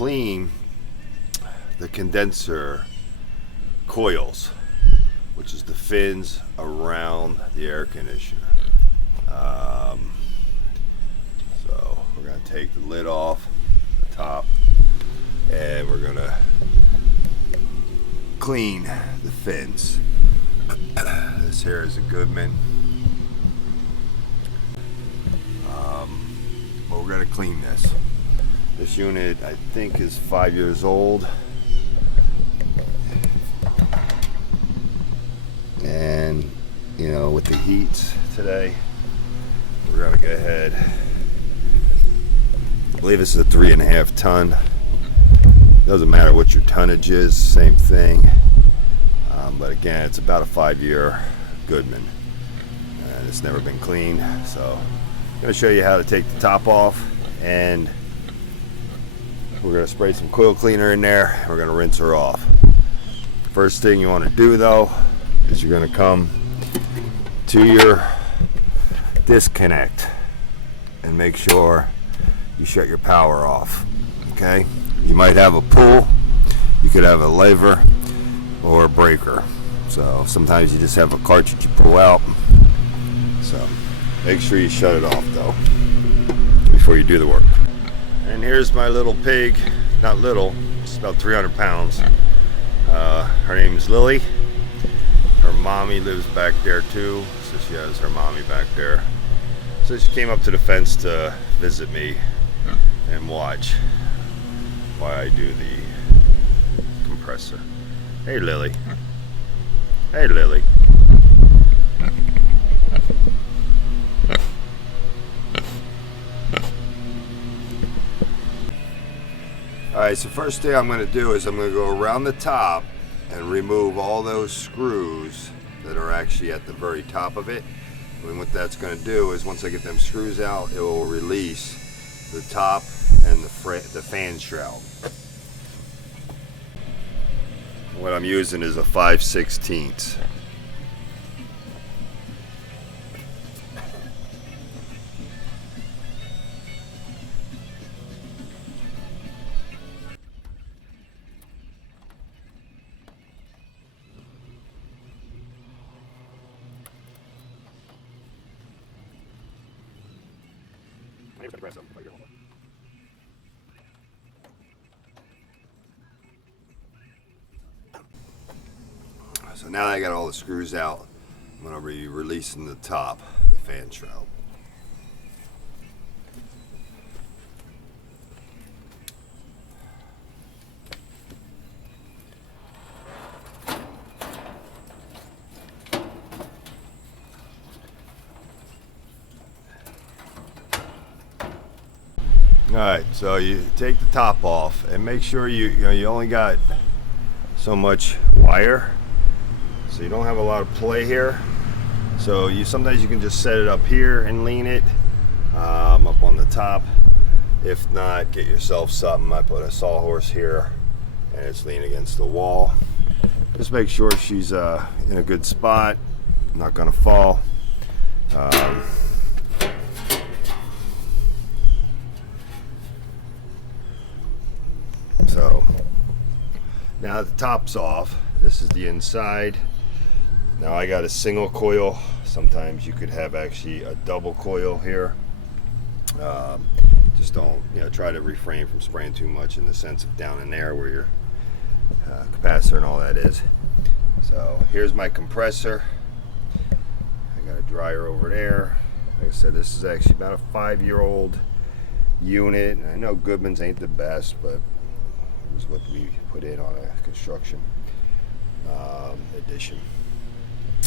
clean the condenser coils, which is the fins around the air conditioner. So we're going to take the lid off the top, and we're going to clean the fins. This here is a Goodman. But we're going to clean this. This unit, I think, is 5 years old. And, you know, with the heat today, we're going to go ahead. I believe this is a 3.5 ton. Doesn't matter what your tonnage is, same thing. But again, it's about a 5-year Goodman. And it's never been cleaned. So I'm going to show you how to take the top off, and we're going to spray some coil cleaner in there, and we're going to rinse her off. First thing you want to do though is you're going to come to your disconnect and make sure you shut your power off. Okay, you might have a pull, you could have a lever or a breaker. So sometimes you just have a cartridge you pull out. So make sure you shut it off though before you do the work. And here's my little pig. Not little, it's about 300 pounds. Her name is Lily. Her mommy lives back there too, so she has her mommy back there. So she came up to the fence to visit me and watch while I do the compressor. Hey Lily. Hey Lily. Alright, so first thing I'm going to do is I'm going to go around the top and remove all those screws that are actually at the very top of it. And what that's going to do is once I get them screws out, it will release the top and the fan shroud. What I'm using is a 5/16. So now that I got all the screws out, I'm going to be releasing the top, the fan shroud. Alright, so you take the top off and make sure you only got so much wire, so you don't have a lot of play here. So sometimes you can just set it up here and lean it up on the top. If not, get yourself something. I put a sawhorse here and it's leaning against the wall. Just make sure she's in a good spot, not gonna fall. So now that the top's off, this is the inside. Now I got a single coil. Sometimes you could have actually a double coil here. Just don't, try to refrain from spraying too much in the sense of down in there where your capacitor and all that is. So here's my compressor. I got a dryer over there. Like I said, this is actually about a 5-year-old unit. I know Goodman's ain't the best, but it was what we put in on a construction edition.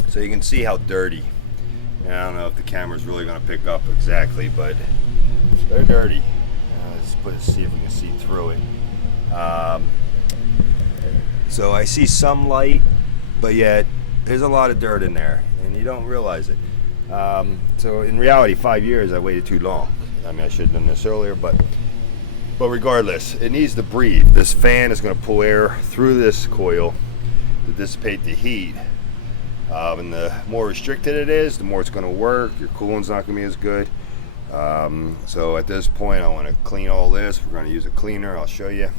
So you can see how dirty. And I don't know if the camera's really going to pick up exactly, but they're dirty. Let's see if we can see through it. So I see some light, but yet there's a lot of dirt in there, and you don't realize it. So in reality, 5 years, I waited too long. I mean, I should have done this earlier, but regardless, it needs to breathe. This fan is going to pull air through this coil to dissipate the heat. And the more restricted it is, the more it's going to work. Your cooling's not going to be as good. So at this point I want to clean all this. We're going to use a cleaner. I'll show you.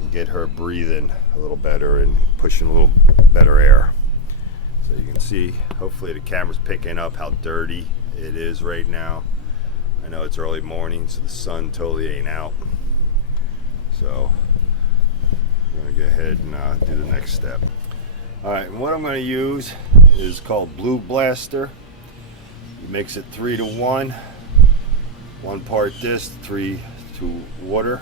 And get her breathing a little better and pushing a little better air. So you can see, hopefully the camera's picking up how dirty it is right now. I know it's early morning, so the sun totally ain't out. So I'm going to go ahead and do the next step. Alright, what I'm going to use is called Blue Blaster. You mix it 3-to-1. 1 part this, 3 to water.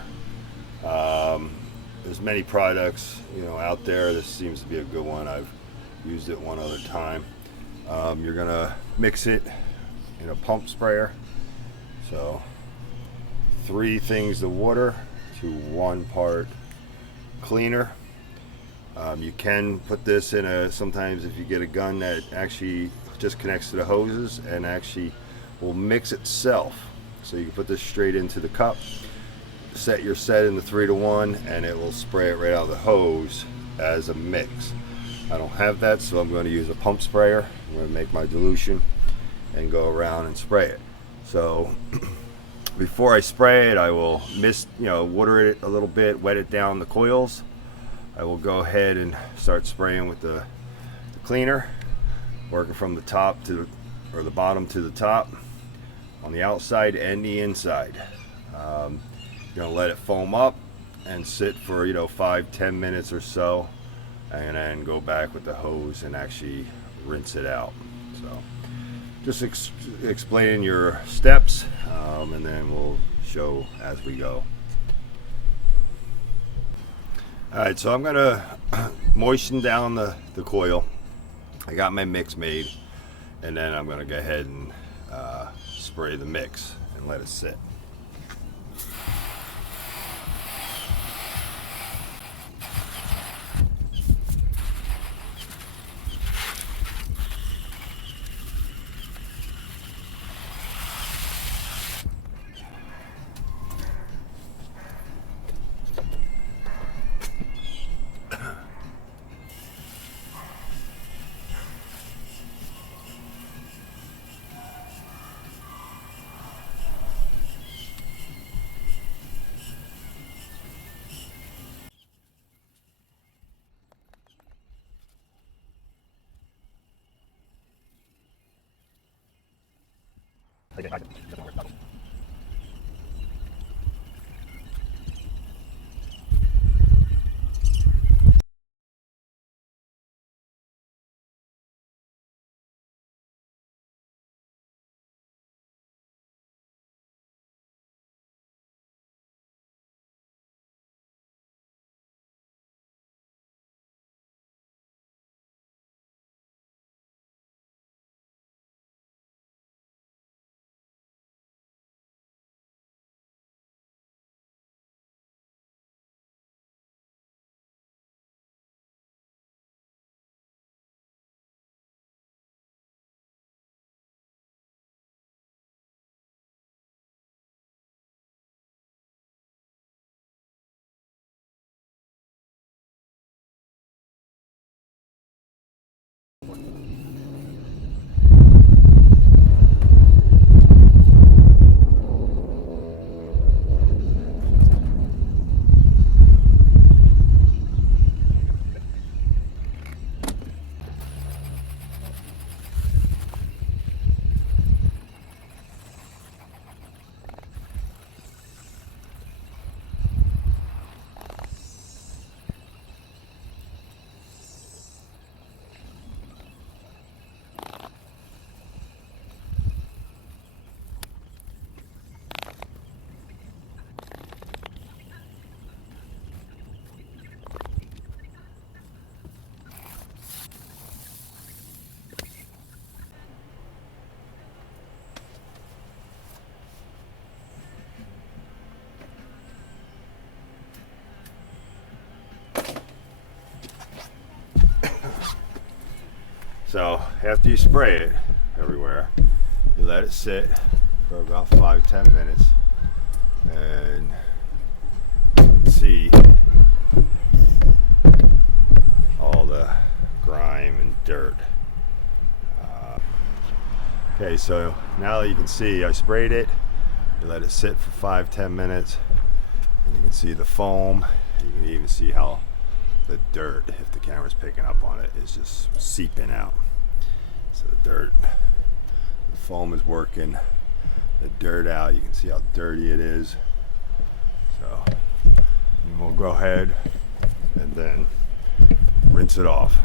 There's many products, out there. This seems to be a good one. I've used it one other time. You're gonna mix it in a pump sprayer. So 3 things of water to 1 part cleaner. You can put this in sometimes if you get a gun that actually just connects to the hoses and actually will mix itself. So you can put this straight into the cup. Set your set in the 3-to-1 and it will spray it right out of the hose as a mix. I don't have that, so I'm going to use a pump sprayer. I'm going to make my dilution and go around and spray it. So before I spray it, I will water it a little bit, wet it down the coils. I will go ahead and start spraying with the cleaner, working from the top to the bottom to the top, on the outside and the inside. Gonna let it foam up and sit for 5-10 minutes or so, and then go back with the hose and actually rinse it out. So just explaining your steps, and then we'll show as we go. Alright, so I'm gonna moisten down the coil. I got my mix made, and then I'm gonna go ahead and spray the mix and let it sit. So after you spray it everywhere, you let it sit for about 5-10 minutes, and you can see all the grime and dirt. Okay, so now that you can see, I sprayed it. You let it sit for 5-10 minutes, and you can see the foam. You can even see how the dirt, if the camera's picking up on it, is just seeping out. So the dirt, the foam is working the dirt out. You can see how dirty it is. So we'll go ahead and then rinse it off.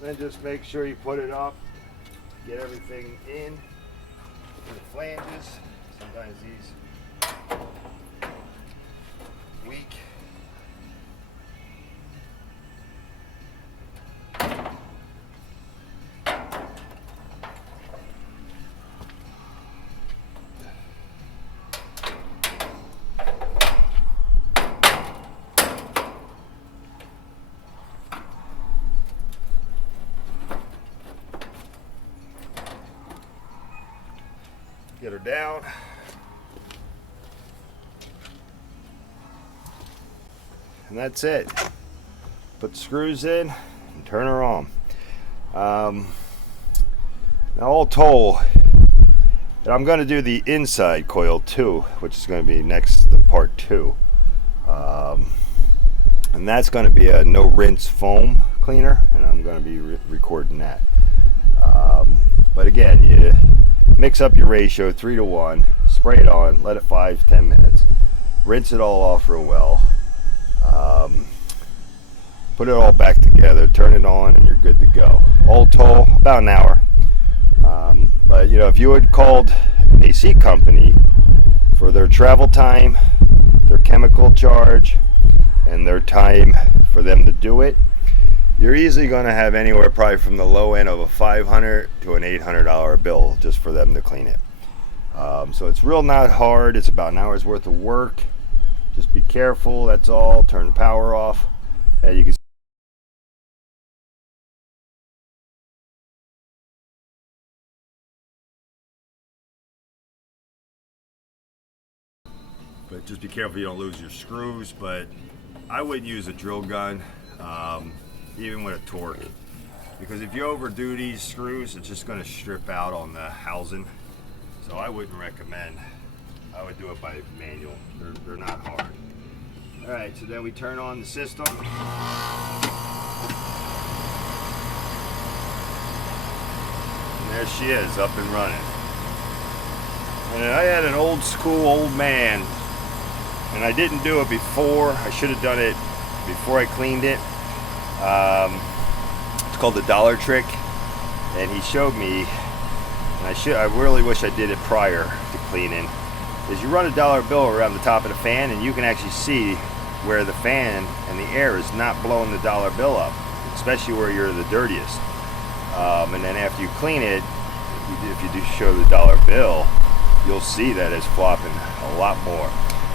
Then just make sure you put it up, get everything in the flanges. Sometimes these weak. Get her down. And that's it. Put the screws in and turn her on. Now all told, and I'm going to do the inside coil too, which is going to be next, the part 2. And that's going to be a no rinse foam cleaner, and I'm going to be recording that. But again, you mix up your ratio 3-to-1, spray it on, let it 5-10 minutes, rinse it all off real well, put it all back together, turn it on, and you're good to go. All told, about an hour. But you know, if you had called an AC company for their travel time, their chemical charge, and their time for them to do it, you're easily going to have anywhere probably from the low end of a $500 to an $800 bill just for them to clean it. So it's real not hard. It's about an hour's worth of work. Just be careful, that's all. Turn the power off, and you can but just be careful you don't lose your screws. But I wouldn't use a drill gun, even with a torque, because if you overdo these screws, it's just going to strip out on the housing. So So I wouldn't recommend. I would do it by manual. They're not hard. All right, so then we turn on the system. And there she is, up and running. And I had an old school old man, and I didn't do it before. I should have done it before I cleaned it. It's called the dollar trick, and he showed me, and I really wish I did it prior to cleaning, is you run a dollar bill around the top of the fan, and you can actually see where the fan and the air is not blowing the dollar bill up, especially where you're the dirtiest. And then after you clean it, if you do show the dollar bill, you'll see that it's flopping a lot more.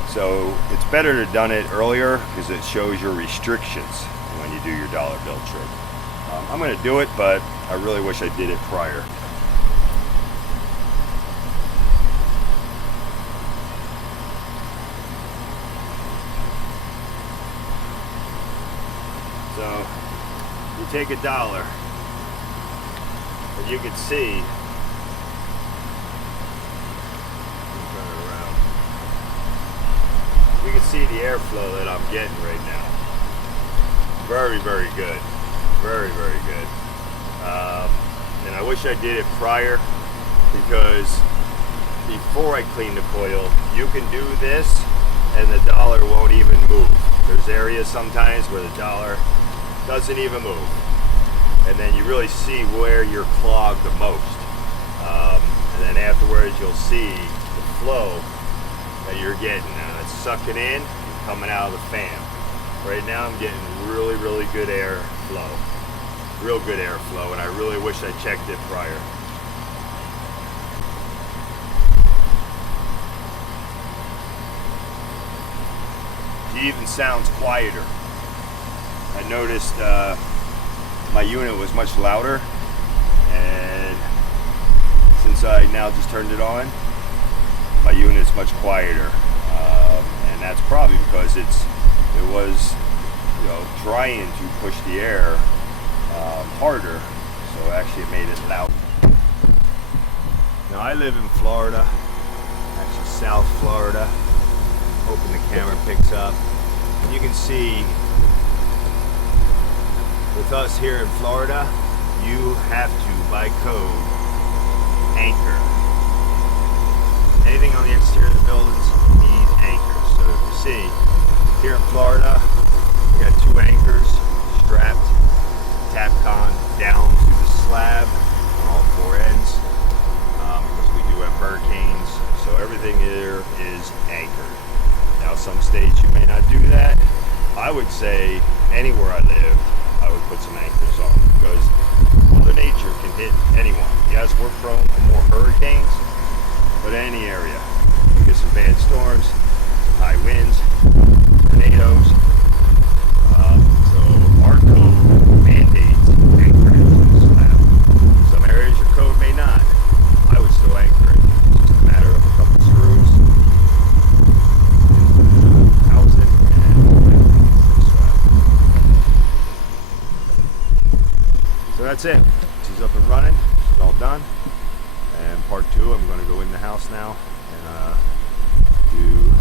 So it's better to done it earlier because it shows your restrictions when you do your dollar bill trick. I'm going to do it, but I really wish I did it prior. So you take $1, and you can see. You can see the airflow that I'm getting right now. Very, very good. Very, very good. And I wish I did it prior, because before I clean the coil, you can do this and the dollar won't even move. There's areas sometimes where the dollar doesn't even move. And then you really see where you're clogged the most. And then afterwards you'll see the flow that you're getting. Now it's sucking in and coming out of the fan. Right now I'm getting really, really good air flow. Real good airflow, and I really wish I checked it prior. It even sounds quieter. I noticed my unit was much louder, and since I now just turned it on, my unit's much quieter, and that's probably because it was, trying to push the air harder, so actually it made it loud. Now I live in Florida, actually South Florida. Hoping the camera picks up. And you can see with us here in Florida, you have to, by code, anchor. Anything on the exterior of the buildings needs anchors. So if you see, here in Florida, we got 2 anchors strapped Tapcon down to the slab on all 4 ends, because we do have hurricanes, so everything here is anchored. Now some states you may not do that. I would say anywhere I live, I would put some anchors on, because Mother Nature can hit anyone. Yes, we're prone to more hurricanes, but any area. You get some bad storms, high winds, tornadoes. So our code mandates anchoring to the slab. Some areas your code may not. I would still anchor it. It's just a matter of a couple screws, housing, and slab. So that's it. She's up and running. She's all done. And part 2, I'm going to go in the house now and do